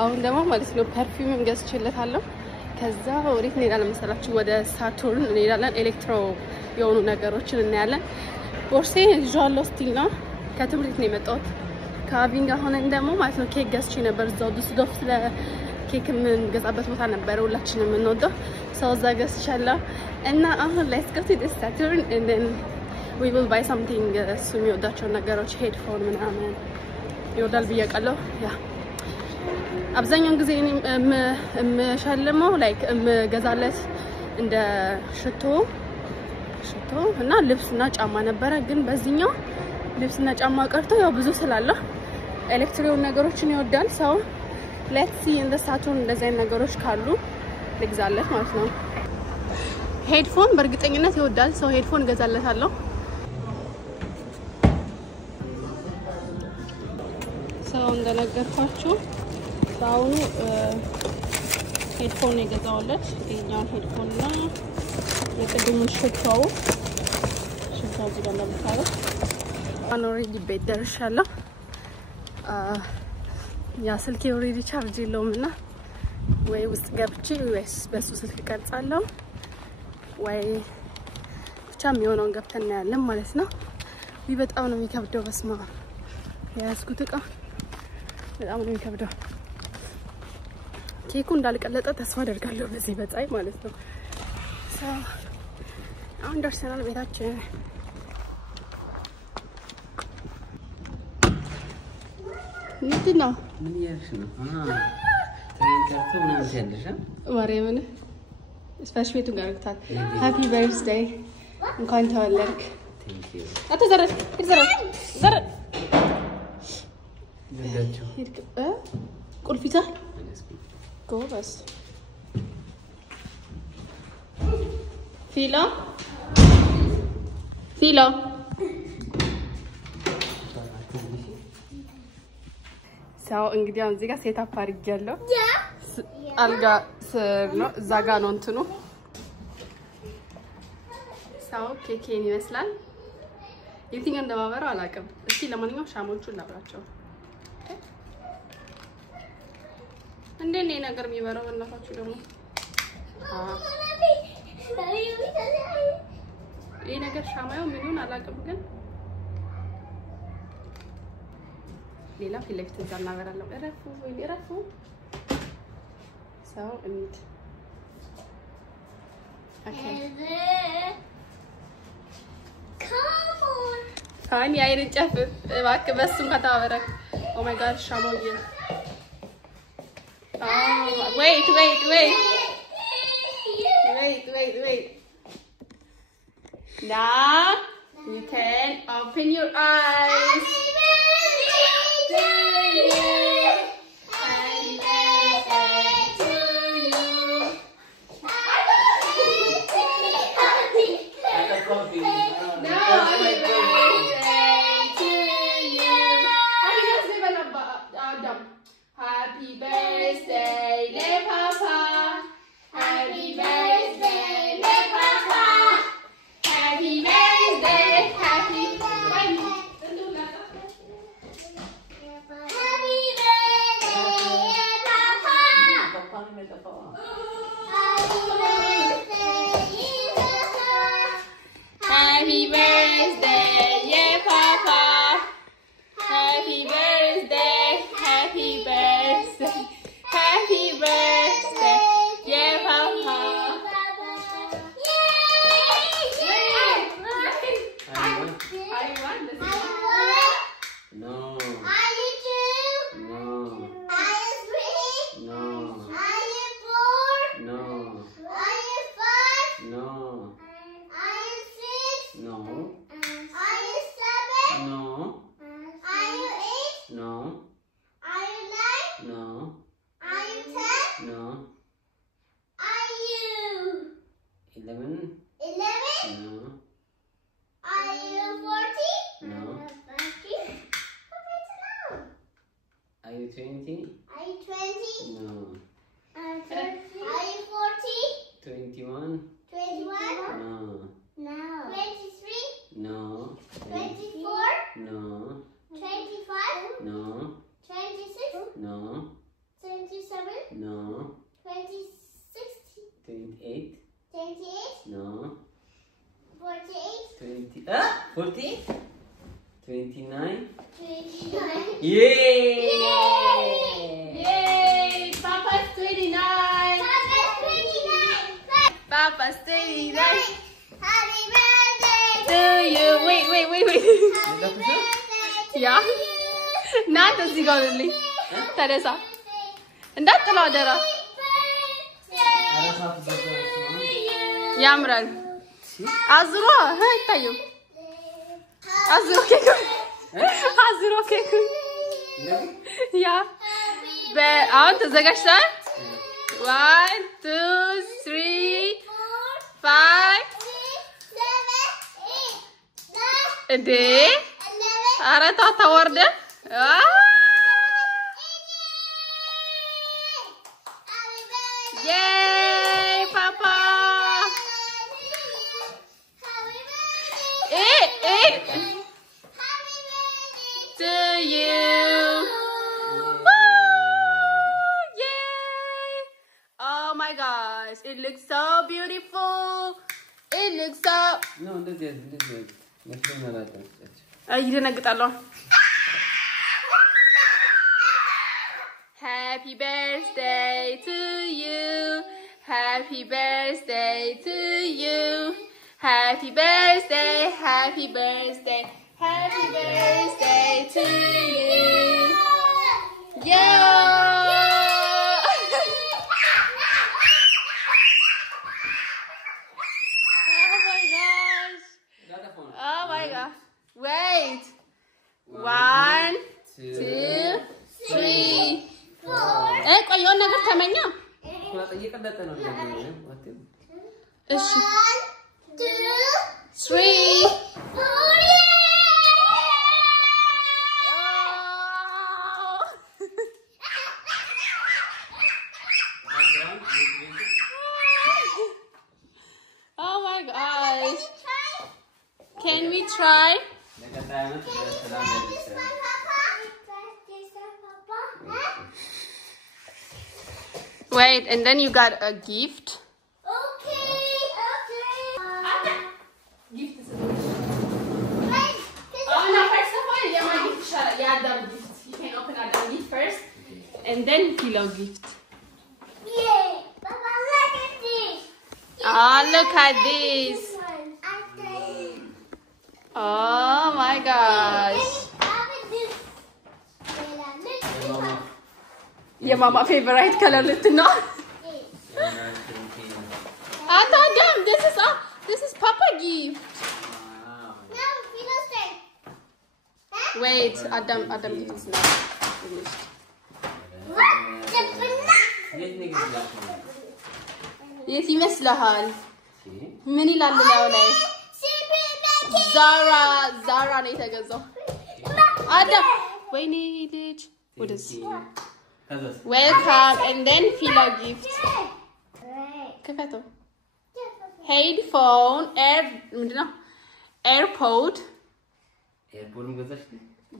አሁን ደግሞ ማለት ነው ፐርፊውም ገዝቼለታለሁ ከዛ ወዴት እንሄዳለን መሰላችሁ ወደ ሳቱርን እንሄዳለን ኤሌክትሮ የሆኑ ነገሮችን እናያለን ቦርሴ ይዣለሁ ስቲል ነው ከትምህርት ነው የመጣሁት ከአቪንጋ ሆነን ደግሞ ማለት ነው ኬክ ገዝቼ ነበር እዛው ዱስዶፍ ስለ ኬክ ምን ገዛበት ቦታ ነበር ሁላችንም የምንወደው ሰው እዛ ገዝቻለሁ እና አሁን let's go to the Saturn and then we will buy something እሱ የሚወዳቸው ነገሮች ሄድፎን ምናምን ይወዳል ብዬ አውቃለሁ ያ አብዛኛውን ጊዜ የምሸልመው ላይክ የምገዛለት እንደ ሽቶ እና ልብስና ጫማ ነበረ ግን በዚህኛው ልብስና ጫማ ቀርቶ ያው ብዙ ስላለ ኤሌክትሪክ ነገሮችን ይወዳል ሰው let's see in the Saturn እንደዚህ አይነት ነገሮች ካሉ ልግዛለት ማለት ነው ሄድፎን በእርግጠኝነት ይወዳል ሰው ሄድፎን ገዛለታለሁ ሰው እንደነገርኳችሁ አሁን ሄድፎን የገዛውለት ይሄኛው ሄድፎን ነው የቅድሙን ሽታው እዚህ ጋር ለምታረው ኦሬዲ ቤት ደርሻለሁ ያ ስልኬ ኦሬዲ ቻርጅ የለውምና ወይ ውስጥ ገብቼ ወይስ በሱ ስልክ ቀርጻለሁ ወይ ብቻ የሚሆነውን ገብተን እናያለን ማለት ነው በጣም ነው የሚከብደው በስማ ያስኩት እቃ በጣም ነው የሚከብደው ኬኩ እንዳልቀለጠ ተስፋ አደርጋለሁ በዚህ በፀሐይ ማለት ነው አሁን ደርሰናል ቤታችን ምንድነው ምን ያልሽ ነው ተንከርቶ ምናምን ያለሽ ማርያምን ስፔሻል ቤቱ ጋር ልክታል ሃፒ በርዝዴይ እንኳን ተወለድክ ቴንኪው አትዘረፍ ልዳችሁ ሄድክ ቁልፊታ ጎበስ ፊሎ ሰው እንግዲህ አሁን እዚህ ጋር ሴት አፕ አድርጌያለሁ አልጋ ስር ነው እዛ ጋር ነው እንትኑ ሰው ኬኬን ይመስላል የትኛው እንደማበራው አላውቅም እስኪ ለማንኛውም ሻሞቹን ላብራቸው እንዴት ነው ነገር የሚበራው እናታችሁ ደግሞ ይሄ ነገር ሻማው ምኑን አላውቅም ግን ሌላ ፊለክት እንዳናበራለው እረፉ ሰው እንት ኦኬ ካን ያይን ጨፍ እባክህ በሱም ከተባበረክ ኦ ማይ ጋድ ሻማውዬ wait now you can open your eyes Happy birthday, dear Papa. Happy birthday, dear Papa. Happy birthday, happy birthday. Happy birthday, Papa. Happy birthday, dear Papa. Happy birthday, happy birthday, happy birthday, dear Papa. No. Are you two? No. Are you three? No. Are you four? No. Are you five? No. Are you six? No. Are you seven? No. Are you eight? No. Are you nine? No. Are you 10? No. Are you 11. 11? No. Are you 40? No. 40? Are you 20? Are you 20? No. Are you 40? 21? 21? No. No. 23? No. 24? No. 25? No. 26? No. 27? No. 48. 20. 40? 29. 29. Yay! Yay! Papa's 29. Papa's 29. Papa's 29. Happy birthday To you. Wait. Happy birthday Yeah. to you. Not the Zigorli. Teresa. And that's a lot, Dara. Yamran. Azuro. Hey, Tayo. Azuro Keku. Azuro Keku. Yeah. But I want to Zagashta. 1, 2, 3, 5. A day. Arata Warda. Yay, Papa. To you. Woo! Yay! Oh my gosh, it looks so beautiful. It looks so. No, this is. Let's do another one. You didn't get along. Happy birthday to you. Happy birthday to you. Happy birthday, happy birthday, happy birthday to you. Yeah! Oh my gosh. Oh my gosh. Wait. 1, 2, 3. Eh, kok yon naga kamenya? Kalau tadi kan datang orang. 1, 2, 3. 4. Oh my gosh. Can we try? Wait, and then you got a gift. Gift is a Oh no, first of all, yeah, my gift. Yeah, Adam gift. You can open Adam gift first, and then Philo gift. Yay! Papa, look at this. Oh, look at this. Oh my gosh. Yeah, Mama favorite color little no. Adam, this is Papa gift. Wait, Adam gift is not finished. Yes, ይመስልሃል? ምን ይላል ላይ? Zara ነው የተገዛው። Adam, ወይኔ ልጅ ወደዚህ Welcome, and then Philo gift. كفاته. Headphone, AirPod.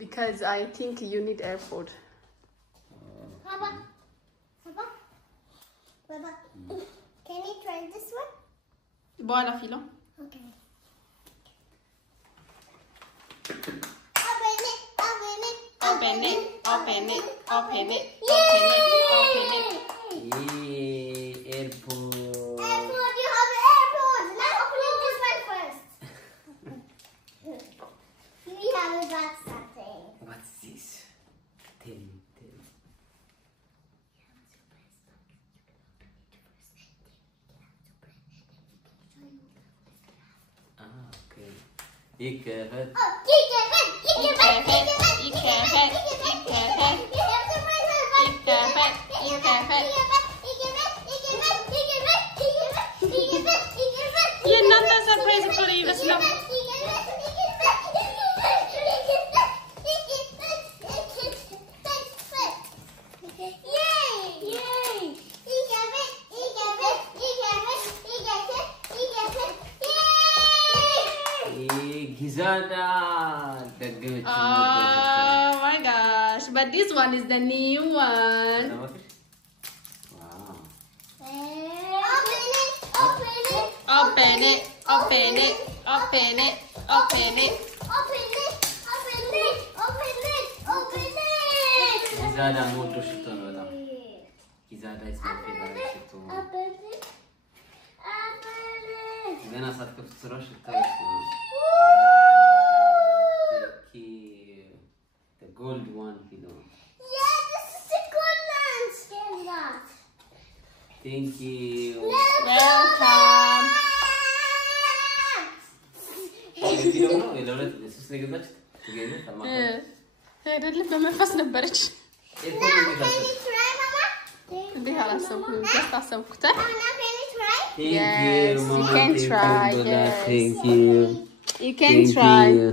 Because I think you need AirPod. Papa, can you try this one? Buona Philo. Okay. Open it. Yay, airport. Airport, you have an airport. Let's open this one first. We have got something. What's this? Tell me. Okay. Ikefet. Oh, የእናንተ ሰርፕራይዝ እኮ ነው ይመስለው። Gizana. Oh my gosh, but this one is the new one. Wow. Open open it, open it, open it, open it. Open it. Open it. Open it. Open it. Gizada moto shito no da. Gizada is my favorite shito. Open it. Open it. Gana satkaf tsura shito. The gold one, you know. Yeah, this is the good one. Scan that. Thank you. Welcome. You don't know, you don't know. This is like a bunch together. ሄደልህ በመንፈስ ነበረች Can you try, Mama? እንዴ አላሰብኩም just አሰብኩት Mama, can you try? Thank Yes, you, Mama. you can Thank try, you, Lola. yes. Thank you. you can Thank try you.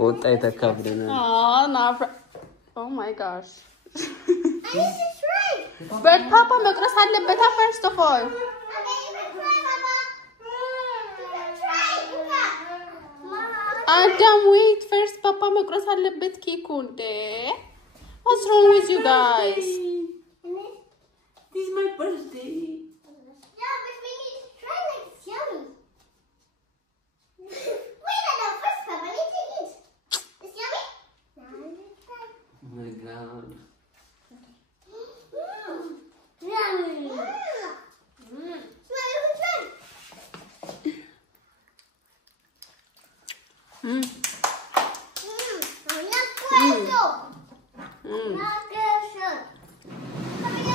Both I take up dinner. oh no oh my gosh I need to try. but papa መቅረስ አለበት first of all Okay, you can try, Mama. You can try. You can. Mama. Adam wait first papa መቅረስ አለበት ኬኩ እንዴ what's wrong with you guys This is my birthday. Yeah, but we need to try like it's yummy. Wait, no, first, Papa, I need to eat. It's yummy? Now I need to try. Oh my god. Yummy. Well, you can try. I'm not special. Not special.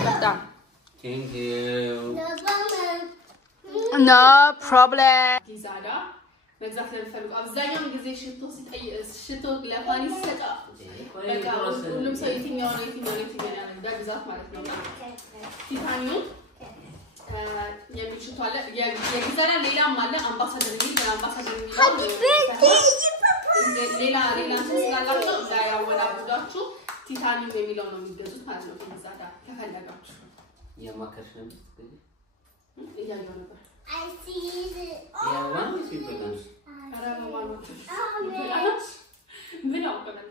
በጣም Thank you. No problem. no problem ዲዛዳ መግዛት ለምፈልጉ አብዛኛውን ጊዜ ሽቶ ለፋኒ ሲሰጣ በቃ ሁሉም ሰው የትኛው ነው ያለው በብዛት ማለት ነው ቲታኒው የሚሽቶ አለ የጊዛዳ ሌላም አለ አምባሳደር ሌላ ስላላቸው እንዳያወናብዳችሁ ቲታኒው የሚለው ነው የሚገዙት ማለት ነው ጊዛዳ ከፈለጋችሁ የማከርሽ ነው እያየሁ ነበር I see it. Yeah, one is people dance. ኧረ በማለት Oh, ምን ያውቀናል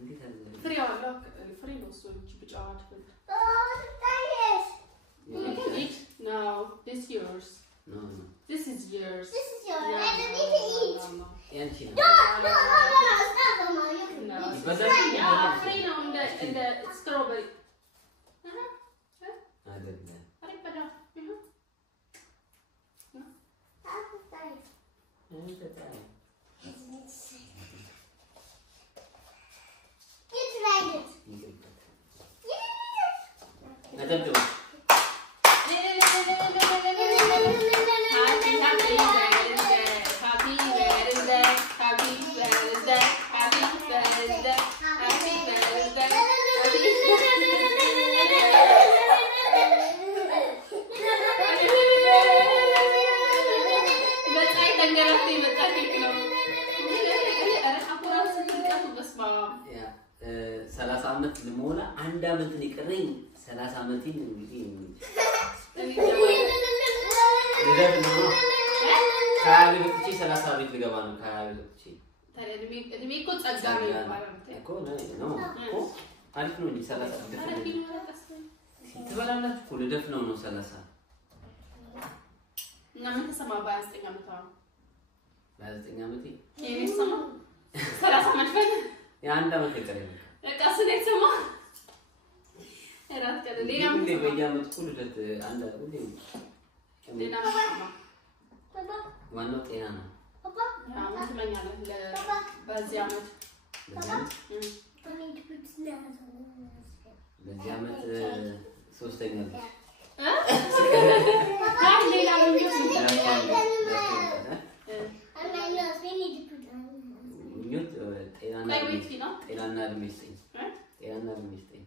እንዴት አለ? ፍሬ አለው ፍሬ ነው እሱ እንጂ ብጫዋ አትበል oh, nice. You can eat? No, this yours. No. This is yours. This is yours. No, I don't need to eat. no. ያንቺ ነው። No, it's not, Mama. You can No. eat. But that's Yeah, free now in the strawberry. አይደለም። Arippada. That's nice. You tried it. አይደለም። Happy birthday. Happy birthday. Happy birthday. Happy birthday. Happy birthday. በጣም ተንገራቴ መጣ ኬክ ነው። ኧረ አኩራው ስንቀቱ በስማ 30 ዓመት ልሞላ 1 ዓመት ነው የቀረኝ 30 ዓመቴን እንግዲህ ልደት ነው ካለ ወጥቼ 30 ቤት ልገባ ነው ካለ ወጥቼ ታዲያ እድሜ እኮ ጸጋ ነው ይባላል እኮ ነው እኮ አሪፍ ነው እንጂ 30 ትበላላችሁ እኮ ልደት ነው 30 እና ምን ተሰማ በ29 ዓመት ነው በ29 ዓመቴ የኔ ሰማ 30 ዓመት ፈን የ1 ዓመት የቀረኝ በቃ ስለዚህ ሰማ እራት ቀረ ሌላ ምን በየዓመቱ ልደት አንድ ሁሌ ሌላ Papa, ዋናው ጤና ነው Papa, ምን ትመኛለህ በዚህ ዓመት I need to put snails on the በዚህ ዓመት ሶስተኛ ልጅ አይ ሌላ ምን ትመኛለህ And my nose, we need to put on. ምኞት ጤናና ቆይ ወይት ነው ጤናና እድሜ ይስጠኝ ጤናና እድሜ ይስጠኝ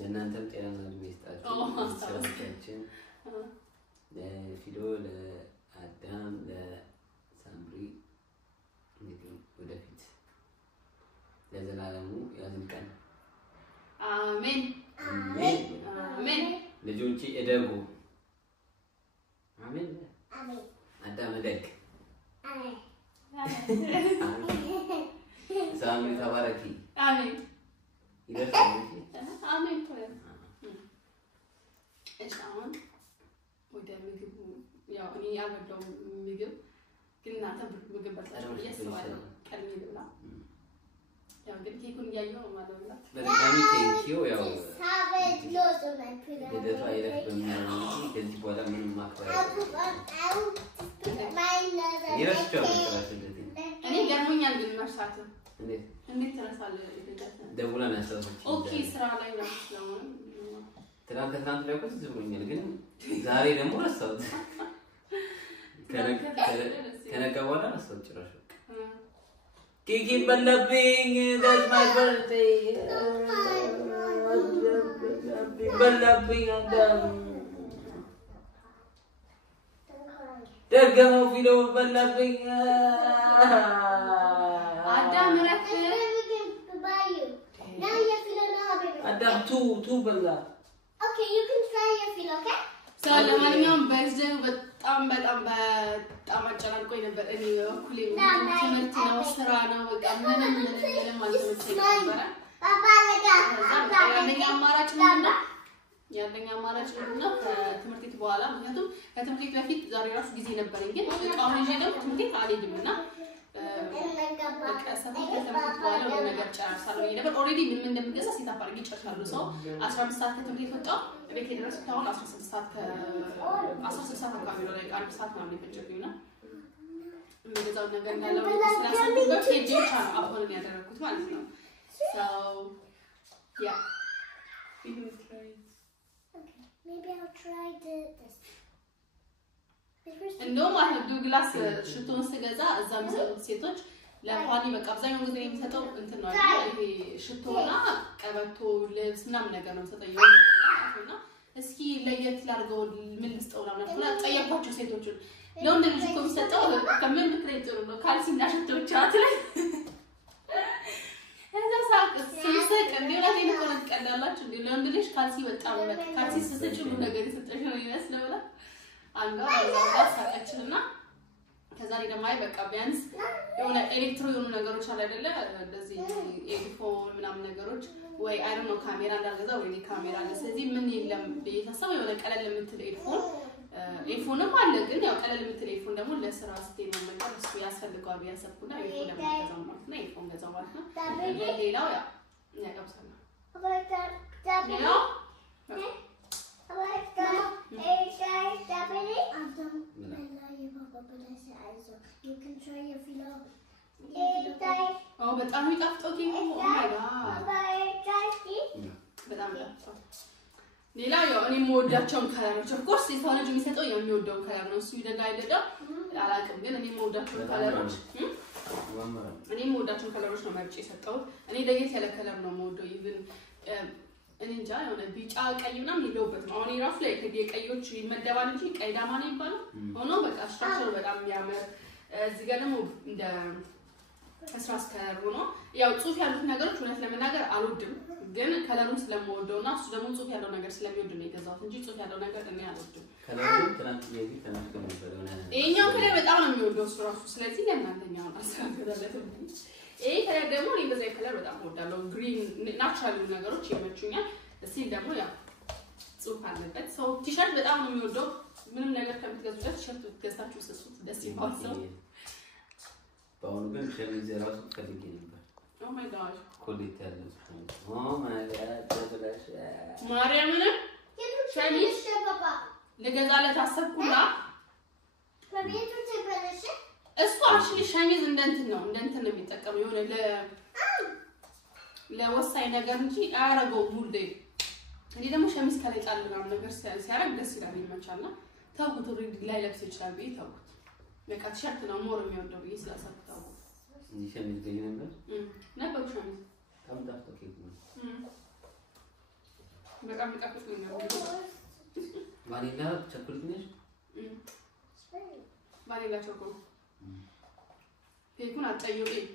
ለእናንተም ጤናና እድሜ ይስጣችሁ ሰዎቻችን ለፊዶ ለአዳም ለሳምሪ እንግዲህ ወደፊት ለዘላለሙ ያዝልቀን አሜን አሜን አሜን ልጆቼ እደጉ አሜን Amen. አዳም እደግ Amen. ሳምሪ ተባረኪ አሜን ይደርሳል አሜን እሺ አሁን ወደ ምግቡ ያው እኔ ያልበላው ምግብ ግን እናንተ ምግብ በልታችሁ እያስባለሁ ቀልሜ ልብላ ያው ግን ኬኩን እያየሁ ነው ማለት ነው በጣም ቴንኪዩ ያው ልደቷ አይረፍ በሚያረው ከዚህ በኋላ ምንም ማክበር እኔ ገርሞኛል ግን መርሳት እንዴት ትረሳለህ ደውለን ያሰብኩት ኦኬ ስራ ላይ ነው ትናንት ላይ እኮ ዝምብሎኛል ግን ዛሬ ደግሞ ረሳሁት ከነገ በኋላ ረሳሁት ጭራሽ ኬክ በላብኝ that's my birthday በላብኝ ደገመው ቪዲዮ በላብኝ አዳም ረክ አዳም ቱ በላ Okay, you can try your feel, okay? ለማንኛውም በርዝዴው በጣም አጨናንቆኝ ነበር እኔ በኩሌ ትምህርት ነው ስራ ነው በቃ ምንም አልተመቸኝም ነበር ያለኝ አማራጭ ነው ከትምህርት ቤት በኋላ ምክንያቱም ከትምህርት ቤት በፊት ዛሬ ራሱ ጊዜ ነበረኝ ግን እቃውን ይዤ ደግሞ ትምህርት ቤት አልሄድምና በቃ ሰፈር ከትምህርት በኋላ ወደ ነገር ጨርሳለሁ ነበር ኦሬዲ ምን እንደምገዛ ሴት አፋርጊ ጨርሳለሁ ሰው 15 ሰዓት ከትምህርት ቤት ወጣሁ ቤት የደረስኩት አሁን 16 ሰዓት አካባቢ ነው ላይ 1 ሰዓት ነው የሚፈጀብኝና እንደዛው ነገር እንዳለው ስላሰብኩበት ሄጄ አሁን ያደረኩት ማለት ነው so yeah you can try it Okay, maybe I'll try this. እንደውም ማለት ዱግላስ ሽቶን ስገዛ እዛ የሚሰጡት ሴቶች ለፋኒ በቃ አብዛኛው ጊዜ የሚሰጠው እንትን ነው አይደል ይሄ ሽቶና ቀበቶ ልብስ ምናምን ነገር ነው ሰጠየው እና እስኪ ለየት ላድርገው ምን ልስጠው ምናምን እና ጠየኳቸው ሴቶቹን ለወንድ ልጅ እኮ የሚሰጠው ከምን ምክንያት ጥሩ ነው ካልሲና ሽቶች አትላይ እዛ ሳቅ ስንሰቅ እንደውላ ነው ቀላላችሁ እንዴ ለወንድ ልጅ ካልሲ በጣም ካልሲ ስትጭሉ ነገር ይሰጠሽ ነው ይመስላል አንዷ ሳቃችንና ከዛሬ ደግሞ አይ በቃ ቢያንስ የሆነ ኤሌክትሮ የሆኑ ነገሮች አለ አይደለ እንደዚህ ኤዲፎን ምናምን ነገሮች ወይ አይ ዶንት ኖ ካሜራ እንዳልገዛ ወይ ካሜራ አለ ስለዚህ ምን የለም በየታሰበው የሆነ ቀለል የምትል ኤዲፎንም አለ ግን ያው ቀለል የምትል ኤዲፎን ደግሞ ለስራ ስቴን መመጣ እሱ ያስፈልጋል ያሰብኩና ኤዲፎን ለማገዛው ማለት ነው ኤዲፎን ገዛው ማለት ነው ሌላው ያው ያቀብሰና You can try your filo. Oh, በጣም ይጣፍጣው ኬኩ በጣም ይጣፍጣው ሌላ ያው እኔ የምወዳቸውን ከለሮች ኦፍ ኮርስ የሰው ልጅ የሚሰጠው የሚወደውን ከለር ነው እሱ ይደጋ አይደለም አላውቅም ግን እኔ የምወዳቸውን ከለሮች ነው መርጬ የሰጠው እኔ ለየት ያለ ከለር ነው የምወደው ኢቭን እኔ እንጃ የሆነ ቢጫ ቀይ ምናምን ይለውበት ነው አሁን ራሱ ላይ ከቀዮች ይመደባል እንጂ ቀይ ዳማ ነው ይባላል ሆኖ በቃ ስትራክቸሩ በጣም የሚያምር እዚህ ጋር ደግሞ እንደ እስራስ ከለር ሆኖ ያው ጽሁፍ ያሉት ነገሮች እውነት ለመናገር አልወድም ግን ከለሩን ስለምወደውና እሱ ደግሞ ጽሁፍ ያለው ነገር ስለሚወድ ነው የገዛሁት እንጂ ጽሁፍ ያለው ነገር እኔ አልወድም ከለሩን ትናንት የዚህ ተናግረን ነበር ሆነ ይሄኛው ከለር በጣም ነው የሚወደው እሱ ራሱ ስለዚህ ለእናንተኛው አስተካክላለሁ ይሄ ከለር ደግሞ እኔ በዛ ከለር በጣም እወዳለሁ ግሪን ናቹራል ነገሮች ይመቹኛል እስቲ ደግሞ ያው ጽሁፍ አለበት ሰው ቲሸርት በጣም ነው የሚወደው ምንም ነገር ከምትገዙለት ቲሸርት ገዝታችሁ ስሱት ደስ ይላል ሰው ባሁን ግን ሸሚዝ ራሱ ፈልጌ ነበር ኦ ማይ ጋድ ኮሌት ያለው ኦ ማይ ጋድ ተበላሽ ማርያምን ሸሚዝ ለገዛለት አሰብኩላ እሱ አክቹሊ ሸሚዝ እንደንትን ነው የሚጠቀመው የሆነ ለወሳኝ ነገር እንጂ አያረገው ሙሉ እኔ ደግሞ ሸሚዝ ከላይ ጣል ምናምን ነገር ሲያረግ ደስ ይላል ይመቻልና ታውቁት ኦሬዲ ላይ ለብስ ይችላል ብዬ ታውቁት በቃ ቲሸርት ነው ሞር የሚወደው ብዬ ስላሰብኩት ታውቁት እንጂ ሸሚዝ ገኝ ነበር ሸሚዝ ታምጣፍ ኬክ ነው በጣም ጣፍጥ ነው ቫኒላ ቸኮሌት ነሽ ቫኒላ ቸኮሌት ኬኩን አጠዩልኝ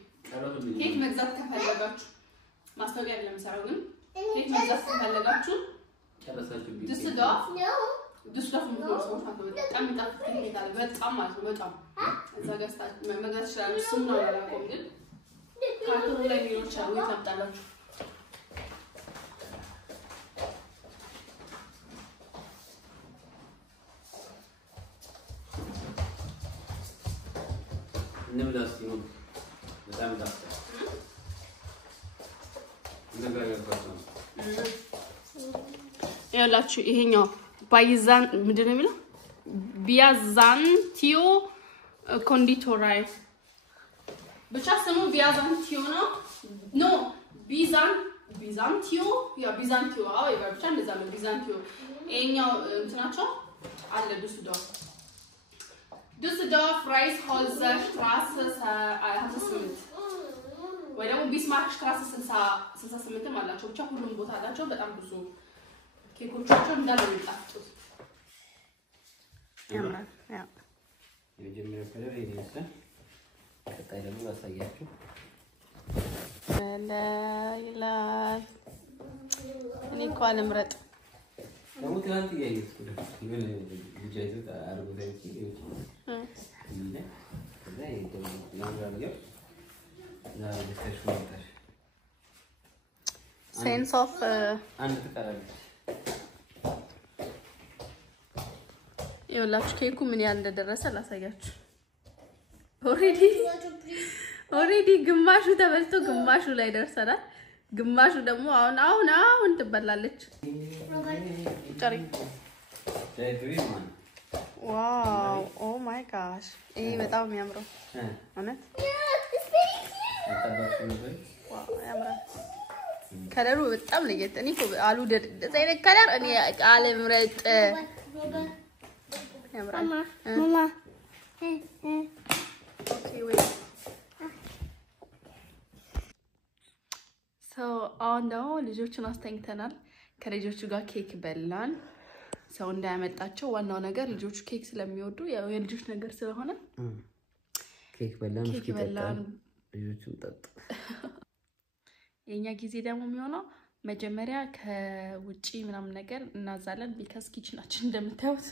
ኬክ መግዛት ከፈለጋችሁ ማስታወቂያ አይደለም ሰራው ግን ኬክ መግዛት ከፈለጋችሁ ጨረሳችሁ ድስዳፍ ምትወርሰው በጣም ይጣፍጥ ኬክ አለ በጣም ማለት ነው በጣም እዛ ገዝታ መግዛት ይችላል ስም ነው ያላቆም ግን ካርቶኑ ላይ ሊኖር ይችላል ወይ ታምጣላችሁ እንብላ እስኪ ነው በጣም ዳፍታ እንደገረገፈው ያላችሁ ይሄኛው ባይዛን ምንድነው የሚለው ቢያዛንቲዮ ኮንዲቶራይ ብቻ ስሙ ቢያዛንቲዮ ነው ኖ ቢዛንቲዮ ያ ቢዛንቲዮ አዎ ይባል ብቻ እንደዛ ነው ቢዛንቲዮ ይሄኛው እንትናቸው አለ ዱስዶርፍ ራይስ ሆልዘር ስትራሰ 28 ወይ ደግሞ ቢስማርክ ስትራሰ 68 አላቸው ብቻ ሁሉም ቦታ አላቸው በጣም ብዙ ኬኮቻቸው እንዳለ ይጣፍጡት ያምራል ያ የመጀመሪያው ከለር ይሄኛል ቀጣይ ደግሞ አሳያችሁ ላ እኔ እኮ አልምረጥ ደግሞ ትናንት እያየሁት ምን ልጅ አርጎ ታይቂ ይሄ ከዛ ይደም ነገር sense of አንድ ተቀራለች ይኸውላችሁ ኬኩ ምን ያህል እንደደረሰ ላሳያችሁ ኦሬዲ ግማሹ ተበልቶ ግማሹ ላይ ደርሰናል ግማሹ ደግሞ አሁን ትበላለች ጨሪ ዋው ኦ ማይ ጋሽ ይሄ በጣም የሚያምረው ማለት ዋው ያምራል ከለሩ በጣም ለየት እኔ እኮ አልወደድ እንደዚህ አይነት ከለር እኔ አልምረጥ ያምራል ማማ ኦኬ ወይ አሁን ደግሞ ልጆቹን አስተኝተናል ከልጆቹ ጋር ኬክ በላን ሰው እንዳያመጣቸው ዋናው ነገር ልጆቹ ኬክ ስለሚወዱ ያው የልጆች ነገር ስለሆነ ኬክ በላን ልጆቹም ጠጡ የኛ ጊዜ ደግሞ የሚሆነው መጀመሪያ ከውጪ ምናምን ነገር እናዛለን ቢካስ ኪችናችን እንደምታዩት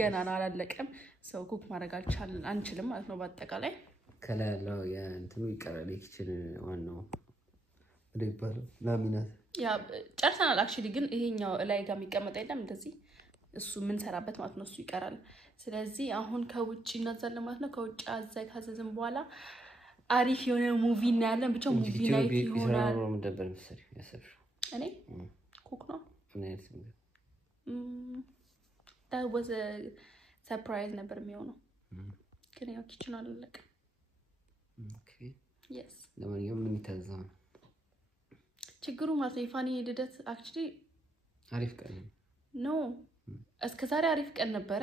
ገና አላለቀም ሰው ኩክ ማድረግ አንችልም ማለት ነው በአጠቃላይ ከላይ ያለው የእንትኑ ይቀራል ኪችን ዋናው ወደ ይባላል ላሚናት ያ ጨርሰናል አክቹሊ ግን ይሄኛው ላይ ጋር የሚቀመጥ አይደለም እንደዚህ እሱ ምን ሰራበት ማለት ነው እሱ ይቀራል ስለዚህ አሁን ከውጪ እናዛለን ማለት ነው ከውጪ አዘጋዘዝን በኋላ አሪፍ የሆነ ሙቪ እናያለን ብቻ ሙቪ ናይት ይሆናል ነው እንደበር መሰለኝ ያሰብሽው እኔ ኩክ ነው ናይት that was a surprise ነበር የሚሆነው ግን ያው ኪችን አለቀ ኦኬ yes ለማንኛውም ምን ይታዘው ችግሩ ማለት ነው ፋኒ ልደት አክቹሊ አሪፍ ቀን ነው እስከ ዛሬ አሪፍ ቀን ነበረ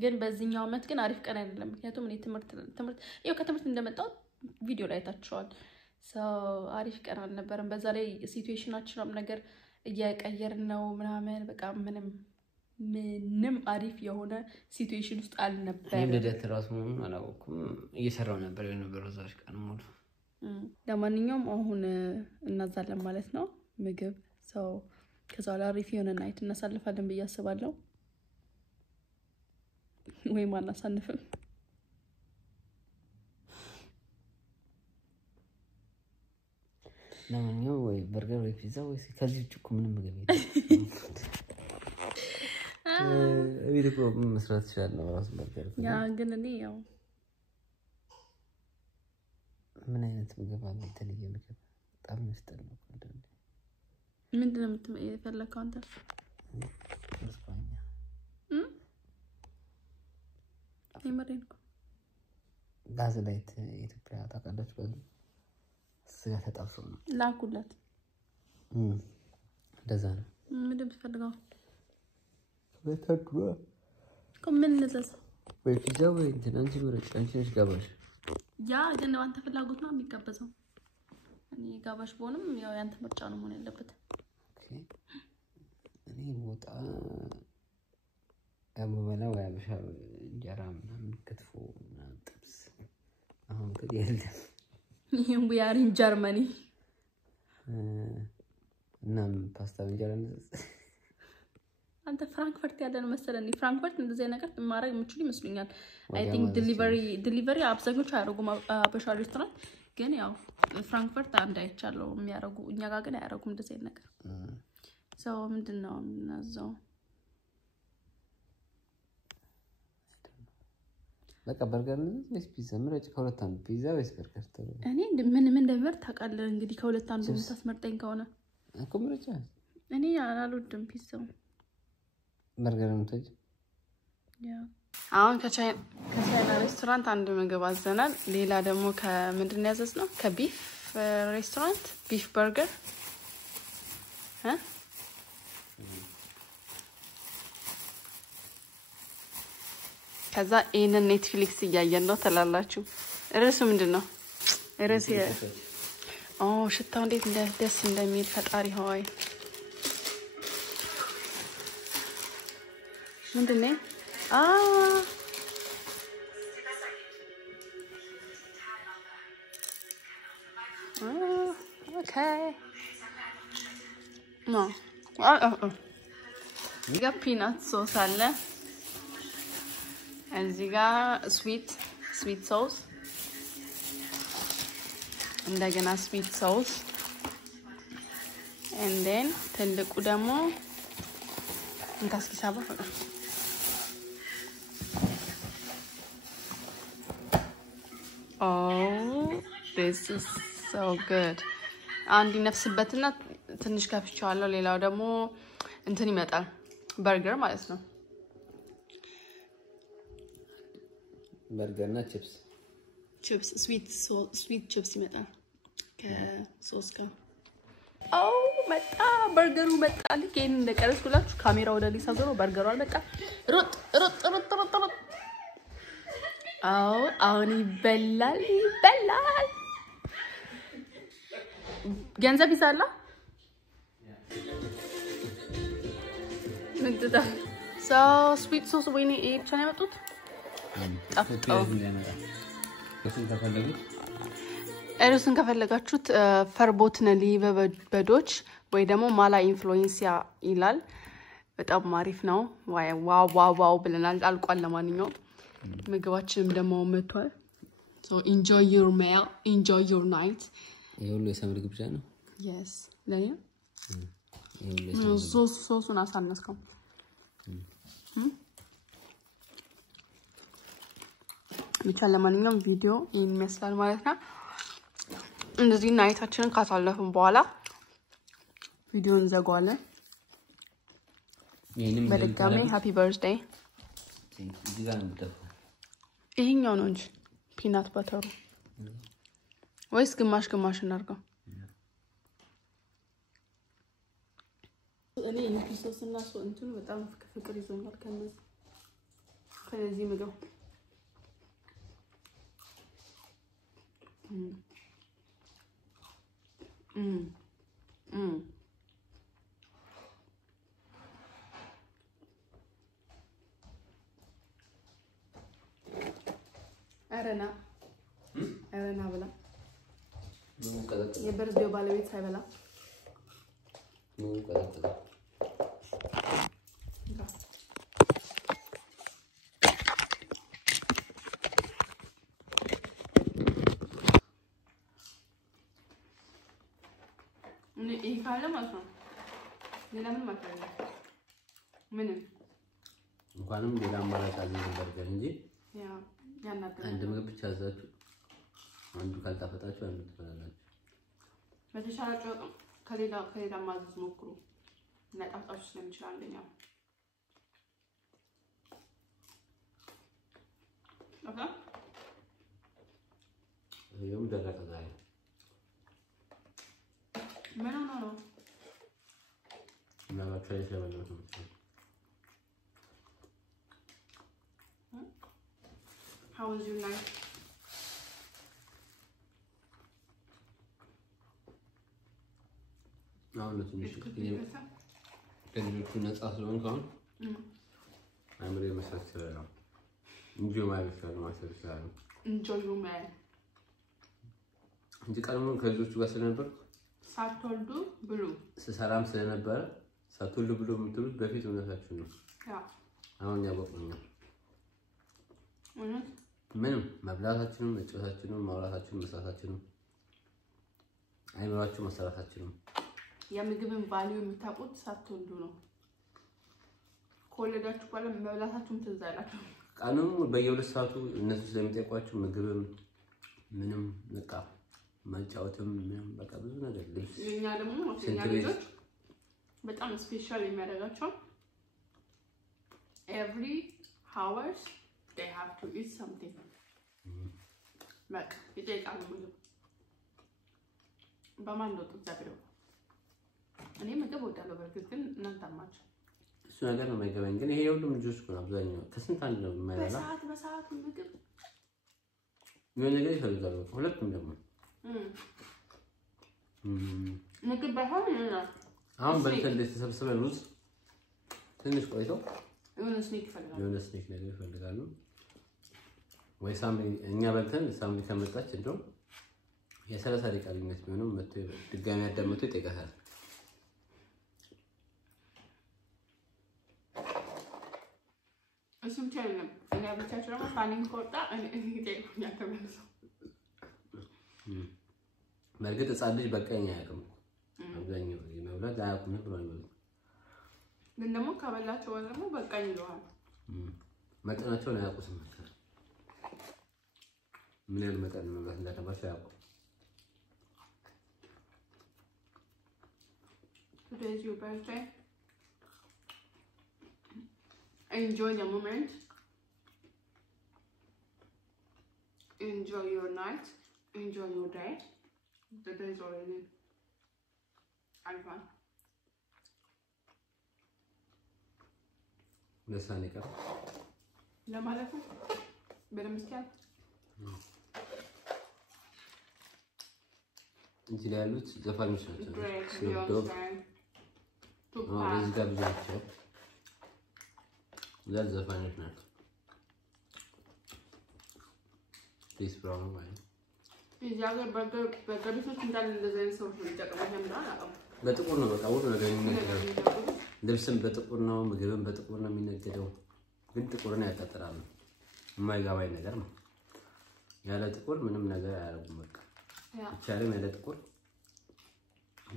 ግን በዚህኛው አመት ግን አሪፍ ቀን አይደለም ምክንያቱም እኔ ትምህርት ይኸው ከትምህርት እንደመጣው ቪዲዮ ላይ ታችኋል አሪፍ ቀን አልነበረም በዛ ላይ ሲቹዌሽናችንም ነገር እያቀየርን ነው ምናምን በቃ ምንም አሪፍ የሆነ ሲቹዌሽን ውስጥ አልነበረም ልደት ራሱ ምንም አላወኩም እየሰራው ነበር የነበረው ዛሬ ቀን ሙሉ ለማንኛውም አሁን እናዛለን ማለት ነው ምግብ ከዛው ላይ አሪፍ የሆነ ናይት እናሳልፋለን ብዬ አስባለሁ ወይ ማናሳንፍም ለማንኛውም ወይ በርገር ወይ ፒዛ ወይ ከዚህ ውጭ እኮ ምንም ምግብ የለም እቤት እኮ መስራት ይችላል ራስ በርገር ያ ግን እኔ ያው ምን አይነት ምግብ አለ የተለየ ምግብ በጣም መስጠት ነው ምንድነው የፈለከው አንተ የምሬን እኮ ጋዝ ላይት ኢትዮጵያ ታውቃለች በሉ ስጋ ተጣብሶ ነው ላኩለት እንደዛ ነው ምንድን ትፈልጋው በተግባ ኮምን ነዘዝ ወይ ፒዛ ወይ አንቺ ምረጭ አንቺ ነሽ ጋባሽ ያ ግን አንተ ፍላጎት ነው የሚጋበዘው እኔ ጋባሽ ቦንም ያው ያንተ ምርጫ ነው መሆን ያለበት ኦኬ እኔ ሞጣ አበበላው ያበሻ እንጀራ ምናምን ክትፎ ምናምን ጥብስ አሁን ከዚህ የለም ይሄን we are in Germany እና ፓስታ እንጀራ አንተ ፍራንክፈርት ያለን መሰለኝ ፍራንክፈርት እንደዚህ ነገር ማድረግ የምችሉ ይመስሉኛል አይ ቲንክ ዲሊቨሪ አብዛኞቹ አያረጉም አበሻ ሬስቶራንት ግን ያው ፍራንክፈርት አንድ አይቻለው የሚያረጉ እኛ ጋር ግን አያረጉም እንደዚህ ነገር ሰው ምንድነው እናዛው በቃ በርገር ነው ወይስ ፒዛ? ምረጭ ከሁለት አንዱ ፒዛ ወይስ በርገር? እኔ ምን እንደምር ታውቃለህ እንግዲህ ከሁለት አንዱ ታስመርጠኝ ከሆነ እኮ ምረጭ። እኔ አልወድም ፒዛው በርገር ነው ተጅ። አሁን ከቻይና ሬስቶራንት አንድ ምግብ አዘናል። ሌላ ደግሞ ከምንድን ነው ያዘዝነው? ከቢፍ ሬስቶራንት ቢፍ በርገር ከዛ ይሄንን ኔትፍሊክስ እያየን ነው ትላላችሁ። ርዕሱ ምንድነው? ርዕስ ሽታው እንዴት ደስ እንደሚል ፈጣሪ ሆይ ምንድነው? Okay. No. እዚህ ጋር ፒናት ሶስ አለ። እዚህ ጋር ስዊት ሶስ እንደገና ስዊት ሶስ and then ትልቁ ደግሞ እንታስኪ ሳባ Oh, this is so good. አንድ ነፍስበትና ትንሽ ከፍቻለሁ። ሌላው ደግሞ እንትን ይመጣል በርገር ማለት ነው። በርገርና ቺፕስ ስዊት ቺፕስ ይመጣል ከሶስ ጋር። መጣ በርገሩ መጣ። ልክ ይሄን እንደቀረስኩላችሁ ካሜራ ወደ ሊሳ ዞሮ በርገሩ አልመጣ። ሩጥ አሁን ይበላል። ገንዘብ ይዛላ ምንድዳ ስዊት ሶስ ወይኔ ይሄ ብቻ ነው ያመጡት። እሩስን ከፈለጋችሁት ፈርቦትነሊ በበዶች ወይ ደግሞ ማላ ኢንፍሉዌንሲያ ይላል። በጣም አሪፍ ነው። ዋው ብለናል። አልቋል። ለማንኛውም ምግባችንም ደግሞ መጥቷል። so enjoy your meal, enjoy your night. ይሁሉ የሰምር ግብዣ ነው። yes ለኔ ሶሱን አሳነስከው። ብቻ ለማንኛውም ቪዲዮ ይሄን ይመስላል ማለት ነው። እንደዚህ ናይታችንን ካሳለፍን በኋላ ቪዲዮን ዘጓለን። ይሄንም በድጋሚ ሃፒ በርዝዴይ። ይሄኛው ነው እንጂ ፒናት ባተሩ ወይስ ግማሽ እናርገው? እኔ ኢንፒሶስና እንትኑ በጣም ፍቅር ይዞኛል ከነዚህ ምግብ አረና ብላ የበርዝዴው ባለቤት ሳይበላ ይሄ ካለ ማለት ነው። ሌላ ምን ማታለ ምንም እንኳንም ሌላ አማራጭ አልነበረም እንጂ ያናደረ አንድ ምግብ ብቻ አዛችሁ አንዱ ካልጣፈጣችሁ አንዱ ትበላላችሁ። በተሻላችሁ ከሌላ ማዘዝ ሞክሩ። እናጣጣችሁ ስለሚችል አንደኛው ኦኬ ይሄም ደረቀ ዛሬ no. Never try to have a How was your night? No, nothing. Can you put nuts as long gone? I'm really myself. Enjoy myself. Enjoy your man. እንጂ ቀድሞ ከልጆቹ ጋር ስለነበር ሳትወልዱ ብሉ ሰላም ስለነበረ ሳትወልዱ ብሉ የምትሉት በፊት እውነታችሁ ነው። አሁን ያወቅነው ምንም መብላታችንም መጫወታችንም ማውራታችንም መስራታችንም አይምራችሁ መሰራታችንም የምግብን ቫልዩ የምታውቁት ሳትወልዱ ነው። ከወለዳችሁ በኋላ መብላታችሁም ትዝ አይላችሁ። ቃኑም በየሁለት ሰዓቱ እነሱ ስለሚጠይቋችሁ ምግብም ምንም በቃ ማጫወትም ምንም በቃ ብዙ ነገር ልብስ የኛ ደግሞ የኛ ልጆች በጣም ስፔሻል የሚያደርጋቸው every hours they have to eat something በቃ ይጠይቃሉ ምግብ በማን ነው ተዛግረው እኔ ምግብ ወዳለው በርግጥ ግን እናንተ አማችሁ እሱ ነገር ነው የማይገባኝ ግን ይሄ ሁሉም ልጆች ነው አብዛኛው ከስንት አንድ ነው የማይበላ በሰዓት ምግብ የሆነ ነገር ይፈልጋሉ ሁለቱም ደግሞ ምግብ ባይሆን አሁን በልተን ተሰብስበን ሩዝ ትንሽ ቆይቶ የሆነ ስኔክ ነገር ይፈልጋሉ ወይ ሳምሪ እኛ በልተን ሳምሪ ከመጣች እንደው የ30 ደቂቃ ልዩነት ቢሆንም መጥቶ ድጋሚ ያዳመጡ ይጠይቃታል እሱም ቻለም እኛ ብቻችን ደግሞ ፋኒን ቆጣ እኔ ይጠይቁኛል ተመልሰው በርግጥ ህፃን ልጅ በቃኝ አያውቅም አብዛኛው የመብላት አያውቅም ብሎ ነው ግን ደግሞ ካበላቸው ደግሞ በቃኝ ይለዋል መጠናቸውን አያውቁትም ምን ያህል መጠን መብላት እንዳለባቸው አያውቁም Today is your birthday. Enjoy the moment. Enjoy your night. Enjoy your day. The day is already over. ለሳኔ ቀር ለማለት ነው በደምስኪያ እንጂ ላይ ያሉት ዘፋኞች ናቸው እዚህ ጋር ብዙ ናቸው ዛሬ ዘፋኞች ናቸው ፕሊስ ብራውን ማለት እዚህ ሀገር በገቢቶች እንዳለ እንደዚህ አይነት ሰዎች ነው የሚጠቀሙት ለምንድነው አላውቅም በጥቁር ነው በቃ ሁሉ ነገር የሚነገረው ልብስም በጥቁር ነው ምግብም በጥቁር ነው የሚነገደው ግን ጥቁርን ያጣጥራሉ የማይገባኝ ነገር ነው ያለ ጥቁር ምንም ነገር አያደርጉም በቃ ይቻላል ያለ ጥቁር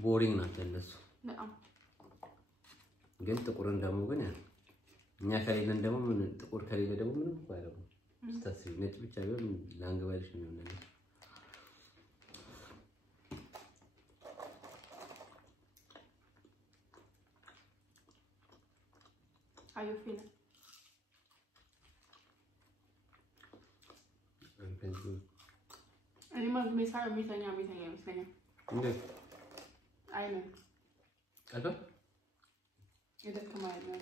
ቦሪንግ ናት ለነሱ ግን ጥቁርን ደግሞ ግን እኛ ከሌለን ደግሞ ምን ጥቁር ከሌለ ደግሞ ምንም አይደለም ስታስቢ ነጭ ብቻ ቢሆን ላንገባልሽ ነው ነገር How you feeling? I'm feeling good. እኔ ማለት ሚተኛ ይመስለኛል እንዴት አይ ነው አባ የደከማል ነው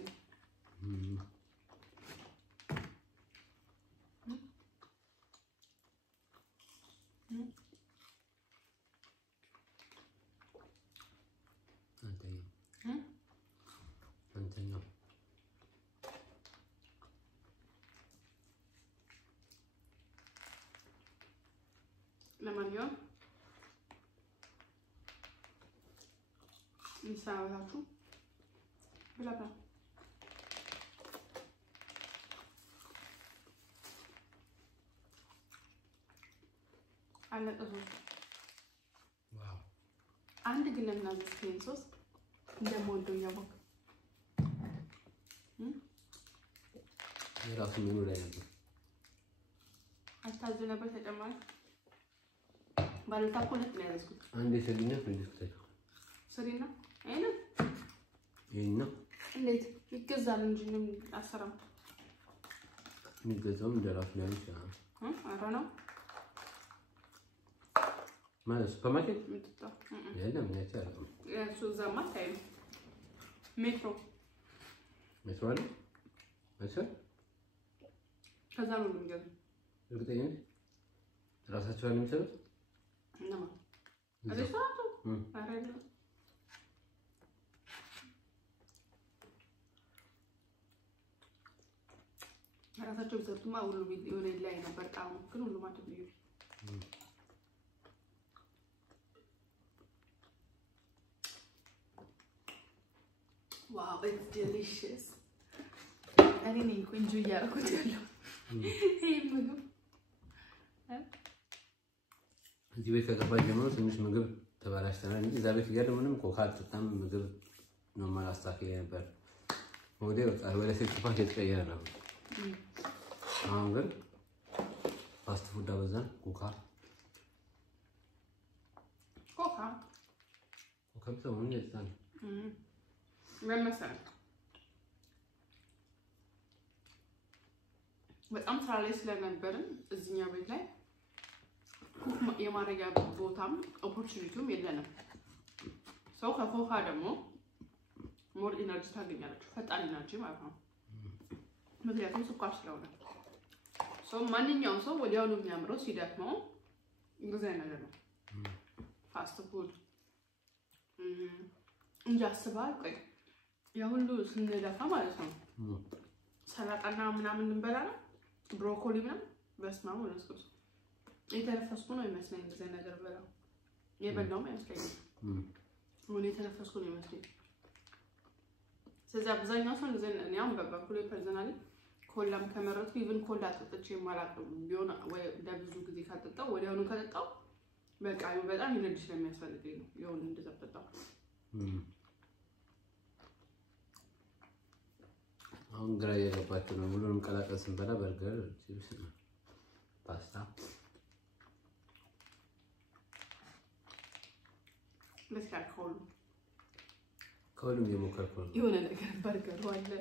አንተኛው ለማንኛውም እንሳላችሁ ብላባ አለቀሱ ዋው አንድ ግን ለምናዘዝከኝ ሶስ እንደምወደው ያወቅ የራሱ ሜኑ ላይ ነበር አታዝ ነበር ተጨማሪ ባለታኮ ሁለት ነው ያዘዝኩት አንድ የሰሊና ፍሪጅ ሰሊና አይነ ይሄና እንዴት ይገዛል እንጂ ምን አሰራም የሚገዛው እንደራሱ ላይ ነው አራ ነው ማለት ሱፐርማርኬት ምትጣ የለም ያቺ አይደለም እሱ ዘማ ታይም ሜትሮ አለ እሺ ከዛ ነው የሚገዛው እርግጠኛ ነኝ ራሳቸው ላይ የሚሰሩት ነማ አለሳቱ አረጋ ራሳቸው ቢሰርቱማ ሁሉ የሆነ ላይ ነበር ጣሙ ግን ሁሉ ማለት ነው Wow, it's delicious. I didn't even enjoy it. Hey, ምግብ እዚህ ቤት ከገባች ጀምሮ ትንሽ ምግብ ተባላሽተናል እንጂ እዛ ቤት እያለ ምንም ኮካ አልጠጣም ምግብ ኖርማል አስታክዬ ነበር ወደ በቃ ወደ ሴት ፋት የተቀየረ ነው አሁን ግን ፋስት ፉድ አበዛን። ኮካ ብቻ ምን ይጣል መመሰል በጣም ስራ ላይ ስለነበርን እዚህኛው ቤት ላይ ኩክ የማድረጊያ ቦታም ኦፖርቹኒቲውም የለንም። ሰው ከኮካ ደግሞ ሞር ኢነርጂ ታገኛለች፣ ፈጣን ኢነርጂ ማለት ነው። ምክንያቱም ስኳር ስለሆነ ሰው ማንኛውም ሰው ወዲያውኑ የሚያምረው ሲደክመው እንደዚህ ነገር ነው። ፋስት ፉድ እንጃስባል ቆይ ያ ሁሉ ስንለፋ ማለት ነው። ሰላጣና ምናምን እንበላ ነው ብሮኮሊ ምናምን በስማሙ ለስኩስ የተነፈስኩ ነው ይመስለኝ እንደዚህ ነገር በላው የበላው አይመስለኝም። ምን የተነፈስኩ ነው ይመስለኝ። ስለዚህ አብዛኛው ሰው እንደዚህ ነው። ያው በበኩሌ ፐርሰናሊ ኮላም ከመረጥኩ ኢቭን ኮላ ጠጥቼ የማላውቀው ቢሆን ወይ ለብዙ ጊዜ ካጠጣው ወዲያውኑ ካጠጣው በቃ በጣም ኢነርጂ ስለሚያስፈልገኝ ነው ይሁን እንደዛ ጠጣው። አሁን ግራ እየገባችሁ ነው። ሁሉንም ቀላቀል ስንበላ በርገር፣ ቺፕስ፣ ፓስታ ከሁሉም የሞከርኩ ነው። የሆነ ነገር በርገሩ አለ፣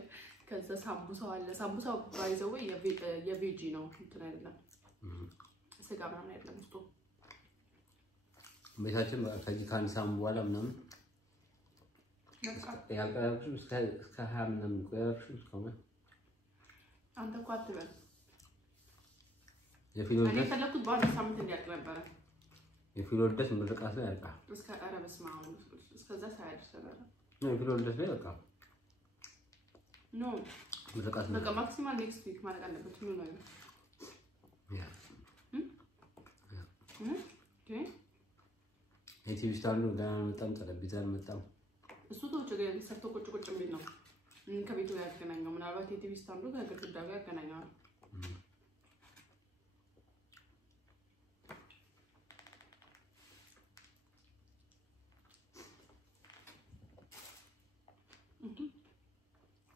ከዛ ሳምቡሳው አለ። ሳምቡሳው ባይዘው የቬጂ ነው እንትን አይደለም ስጋ ምናምን አይደለም ውስጡ። ቤታችን ከዚህ ከአንድ ሳምንት በኋላ ምናምን ያልቀረብሽው እስከ 20 ምናምን ቆያችሁ እስከሆነ አንተ እኮ አትበል። የፊሎደስ እኔ ፈለኩት በአንድ ሳምንት እንዲያልቅ ነበረ። የፊሎደስ ምርቃት ላይ ያልቃ እስከ አረበስማ እስከዛ ሳያድርስ ነበር። የፊሎደስ ላይ ያልቃ ኖ ምርቃት በቃ ማክሲማል ኔክስት ዊክ ማለት አለበት ሁሉ ነው። ያ ኦኬ የቲቪ ስታንዱ ገና መጣም ጠረጴዛ መጣም እሱ ተውጭ ጋር ሰርቶ ቁጭ የሚል ነው ከቤቱ ጋር ያገናኘው። ምናልባት የቲቪ ስታንዱ ከግድግዳ ጋር ያገናኘዋል።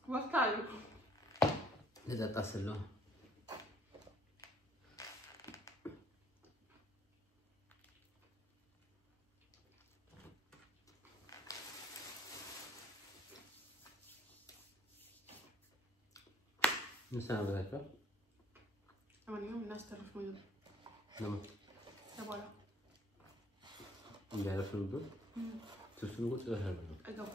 ወጣሉ ለጣጣ ስለው ምሳበላቸው አሁን እናስተርፍ ነው ነው ተባለ እንዲያረፍሉ ትሱን ቁጭ ያለው አይገባ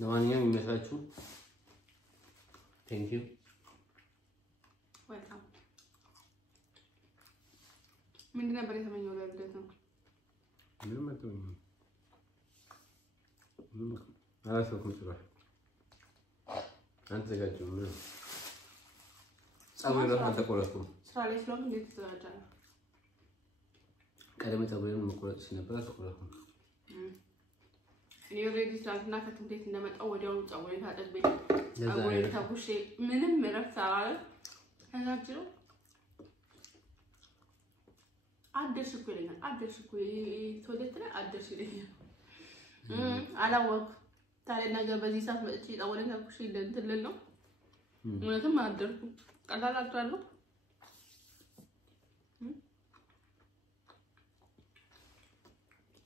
ለማንኛውም የሚመስላችሁ ቴንክ ዩ ወጣም ምንድን ነበር የተመኘው ለልደት ነው? ምንም አትሆንም። አላሰብኩም ጭራሽ አንተዘጋጅም ምን ጸጉሬን ራሱ አልተቆረጥኩም። ስራ ላይ ስለሆነ እንዴት ተዘጋጃለህ? ቀደም ጸጉሬን መቆረጥ ሲነበር አልተቆረጥኩም። እኔ ኦልሬዲ ትናንትና ከትምህርት ቤት እንደመጣሁ ወዲያውኑ ጸጉሬን ታጥቤ ጸጉሬን ተኩሼ ምንም እረፍት ሳላደርግ ተናጅሮ አደርሽ እኮ ይለኛል። አደርሽ እኮ ቶሌት ላይ አደርሽ ይለኛል። አላወኩም። ታዲያ ነገር በዚህ ሰዓት መጥቼ ጸጉሬን ተኩሼ እንትን ልል ነው። እውነትም አደርኩም። ቀላል አድራለሁ።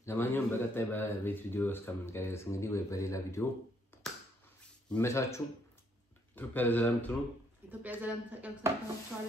ለማንኛውም በቀጣይ በቤት ቪዲዮ እስከምንገናኝ እንግዲህ ወይ በሌላ ቪዲዮ ይመቻችሁ። ኢትዮጵያ ለዘላለም ትኑር። ኢትዮጵያ ዘላለም ተቀምጣችኋል።